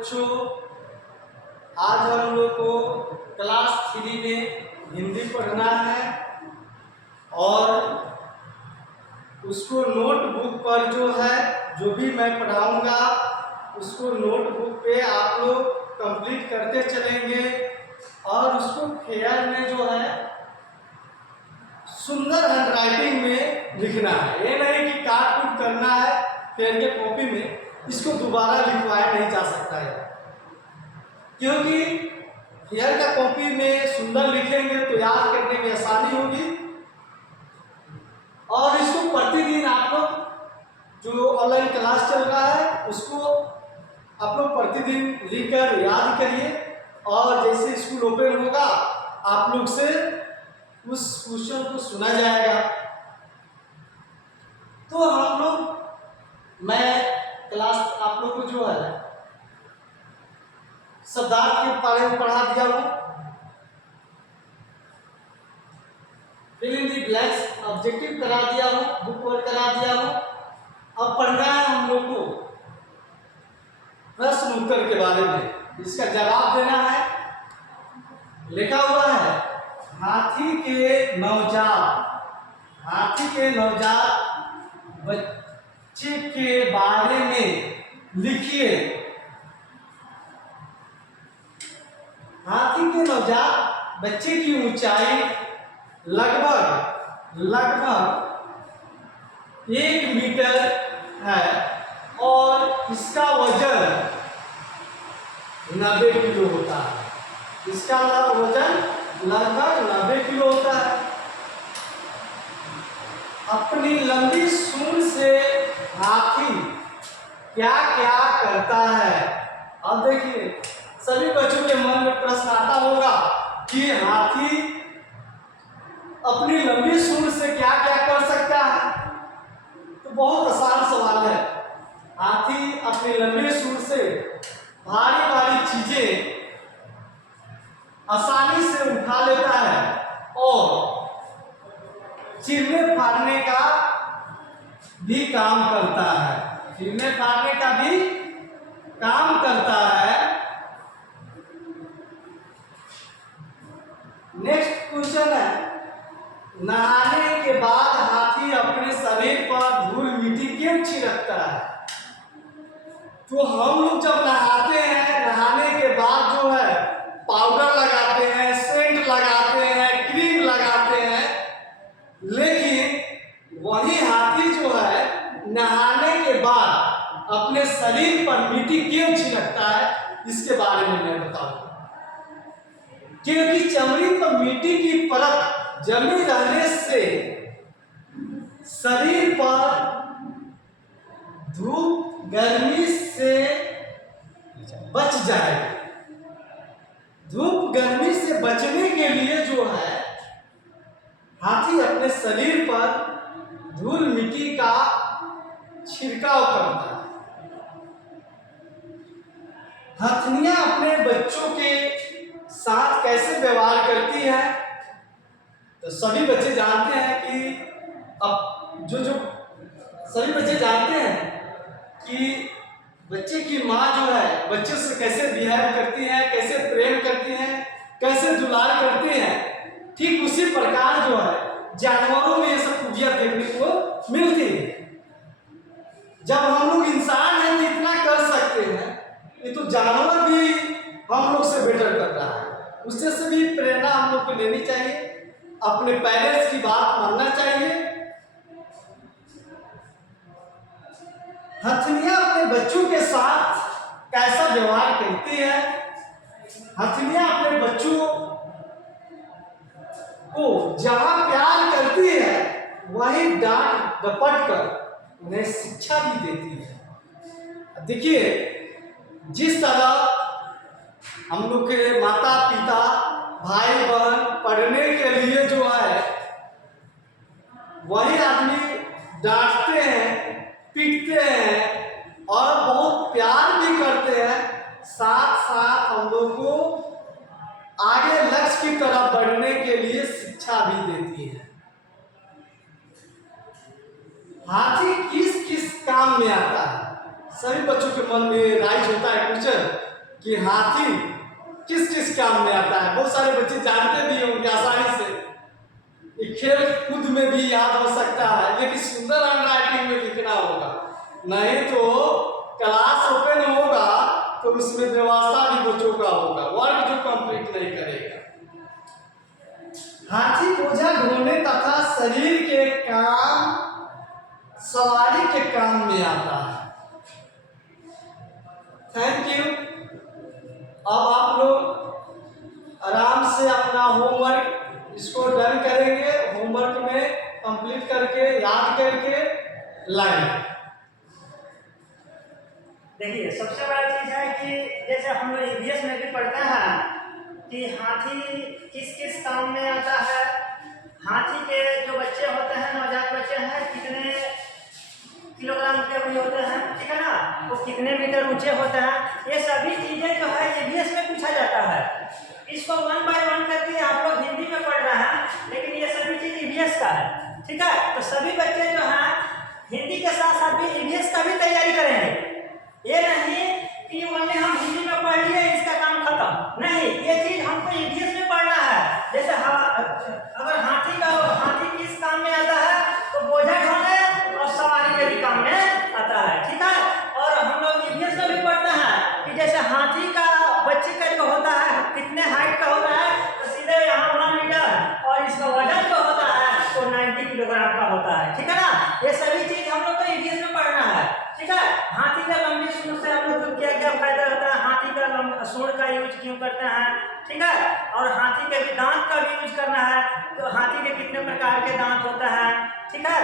बच्चों, आज हम लोग को क्लास 3 में हिंदी पढ़ना है और उसको नोटबुक पर जो है जो भी मैं पढ़ाऊंगा उसको नोटबुक पे आप लोग कंप्लीट करते चलेंगे और उसको फेयर में जो है सुंदर हैंडराइटिंग में लिखना है। ये नहीं कि काट कूट करना है फेयर के कॉपी में, इसको दोबारा लिखवाया नहीं जा सकता है, क्योंकि फेयर का कॉपी में सुंदर लिखेंगे तो याद करने में आसानी होगी। और इसको प्रतिदिन आप लोग जो ऑनलाइन क्लास चल रहा है उसको आप लोग प्रतिदिन लिखकर याद करिए और जैसे स्कूल ओपन होगा आप लोग से उस क्वेश्चन को सुना जाएगा। तो हम लोग मैं क्लास आप लोग को जो है शब्दार्थ के बारे में पढ़ा दिया हूँ, fill in the blanks objective करा दिया हूँ, बुक वर्क करा दिया हूँ। अब पढ़ना है हम लोग को प्रश्न उत्तर के बारे में, इसका जवाब देना है। लिखा हुआ है हाथी के नवजात बच्चे के बारे में लिखिए। हाथी के नवजात बच्चे की ऊंचाई लगभग 1 मीटर है और इसका वजन 90 किलो होता है। इसका वजन लगभग 90 किलो होता है। अपनी लंबी सूंड से हाथी क्या क्या करता है। अब देखिए सभी बच्चों के मन में प्रश्न आता होगा कि हाथी अपनी लंबी सूंड से क्या क्या कर सकता है। तो बहुत आसान सवाल है। हाथी अपनी लंबी सूंड से भारी भारी चीजें आसानी से उठा लेता है और चीरने फाड़ने का भी काम करता है। चीरने फाड़ने का भी काम करता है। नेक्स्ट क्वेश्चन है, नहाने के बाद हाथी अपने शरीर पर धूल मिट्टी क्यों छिड़कता है। तो हम लोग जब नहाते हैं, नहाने के बाद जो है पाउडर लगाते हैं, सेंट लगाते हैं, क्रीम लगाते हैं, लेकिन वही हाथी जो है नहाने के बाद अपने शरीर पर मिट्टी क्यों छिड़कता है, इसके बारे में मैं बताऊंगा। क्योंकि चमड़ी पर मिट्टी की परत जमी रहने से शरीर पर धूप गर्मी से बच जाएगा। धूप गर्मी से बचने के लिए जो है हाथी अपने शरीर पर धूल मिट्टी का छिड़काव करता है। हथनियां अपने बच्चों के साथ कैसे व्यवहार करती है, तो सभी बच्चे जानते हैं कि अब जो सभी बच्चे जानते हैं कि बच्चे की माँ जो है बच्चे से कैसे बिहेव करती है, कैसे प्रेम करती है, कैसे दुलार करती है। ठीक उसी प्रकार जो है जानवरों में ये सब खूबियां देखने को मिलती है। जब हम लोग इंसान हैं तो इतना कर सकते हैं, ये तो जानवर भी हम लोग से बेटर कर रहा है। उससे से भी प्रेरणा हम लोग को लेनी चाहिए, अपने पेरेंट्स की बात मानना चाहिए। हथनियां अपने बच्चों के साथ कैसा व्यवहार करती है। हथनियां अपने बच्चों को जहां प्यार करती है वहीं डांट डपट कर उन्हें शिक्षा भी देती है। देखिए जिस तरह हम लोग के माता पिता भाई बहन पढ़ने के लिए जो है वही आदमी डांटते हैं, पीटते हैं और बहुत प्यार भी करते हैं, साथ साथ हम लोग को आगे लक्ष्य की तरफ बढ़ने के लिए शिक्षा भी देती है। हाथी किस किस काम में आता है, सभी बच्चों के मन में राइज होता है क्वेश्चन कि हाथी किस किस काम में आता है। बहुत सारे बच्चे जानते भी होंगे आसानी से, ये खेल कूद में भी याद हो सकता है, लेकिन सुंदर हैंडराइटिंग में लिखना होगा, नहीं तो क्लास ओपन होगा तो उसमें व्यवस्था भी बच्चों का होगा, वर्क जो कंप्लीट नहीं करेगा। हाथी बोझा ढोने तथा शरीर के काम सवारी के काम में आता है। Thank you. अब आप लोग आराम से अपना होमवर्क इसको डन करेंगे, होमवर्क में कंप्लीट करके याद करके लाएंगे। देखिए, सबसे बड़ा चीज है कि जैसे हम लोग ईवीएस में भी पढ़ते हैं कि हाथी किस किस काम में आता है, हाथी के जो बच्चे होते हैं, नवजात बच्चे हैं, कितने किलोग्राम के भी होते हैं, ठीक है ना, वो कितने मीटर ऊंचे होते हैं, ये सभी चीजें जो है ईवीएस में पूछा जाता है। इसको 1 बाय 1 करके आप लोग हिंदी में पढ़ रहे हैं, लेकिन ये सभी चीज ईवीएस का है, ठीक है। तो सभी बच्चे जो हैं हिंदी के साथ साथ भी ईवीएस का भी तैयारी करेंगे। ये नहीं कि ओनली हम हिंदी में पढ़ लिए इसका काम खत्म, नहीं, ये चीज हमको ईवीएस में पढ़ना है। जैसे अगर हाथी किस काम में आता है, तो बोझा ढोने और सवारी के भी काम में आता है, ठीक है। और हम लोग ईवीएस में भी पढ़ते हैं कि जैसे हाथी का बच्चे का जो होता है कितने हाइट का होता है, तो सीधे यहाँ 1 मीटर, और इसका वजन जो होता है तो 90 किलोग्राम का होता है, ठीक है ना। ये सभी चीज हम लोग को ईवीएस में पढ़ना है, ठीक है। हाथी का लंबी सूंड से हम लोग को क्या क्या फायदा होता है, हाथी का सूंड का यूज क्यों करते हैं, ठीक है। और हाथी के भी दांत का भी यूज करना है, तो हाथी के कितने प्रकार के दांत होते हैं, ठीक है।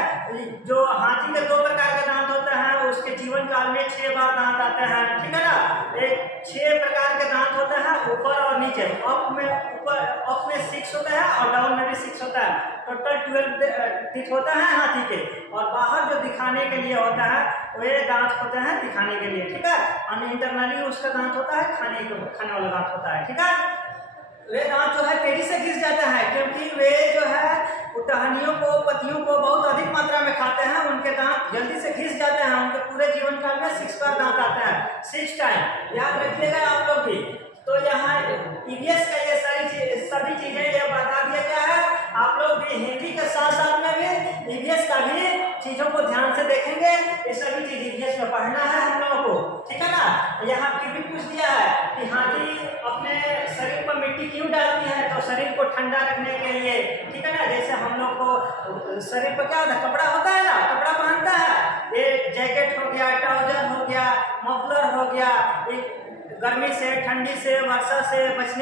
जो हाथी के 2 प्रकार के दांत होते हैं, उसके जीवन काल में 6 बार दांत आते हैं, ठीक है ना। एक 6 प्रकार के दांत होते हैं, ऊपर और नीचे। अप में 6 होता है और डाउन में भी 6 होता है। टोटल 12 टीथ होता है हाथी के, और बाहर जो दिखाने के लिए होता है वे दांत होते हैं दिखाने के लिए, ठीक है। और इंटरनली उसका दांत होता है खाने वाला दांत होता है, ठीक है। वे दांत जो है तेजी से घिस जाता है, क्योंकि वे जो है टहनियों को, पत्तियों को बहुत अधिक मात्रा में खाते हैं, उनके दांत जल्दी से घिस जाते हैं। उनके पूरे जीवन काल में 6 बार दांत आता है, 6 टाइम, याद रखिएगा आप लोग भी। तो यहाँ ईवीएस का ये सभी चीजें ये बता दिया गया है। आप लोग भी हिंदी के साथ साथ में भी ईवीएस का भी चीजों को ध्यान से देखेंगे। ये सभी चीज ईवीएस में पढ़ना है हम लोगों को, ठीक है ना। यहाँ फिर भी पूछ दिया है कि हाथी अपने शरीर पर मिट्टी क्यों डालती है, तो शरीर को ठंडा रखने के लिए, ठीक है ना। जैसे हम लोग को शरीर पर क्या होता है, कपड़ा होता है ना, कपड़ा पहनता है, ये जैकेट हो गया, ट्राउजर हो गया, मफलर हो गया, गर्मी से, ठंडी से, वर्षा से बचने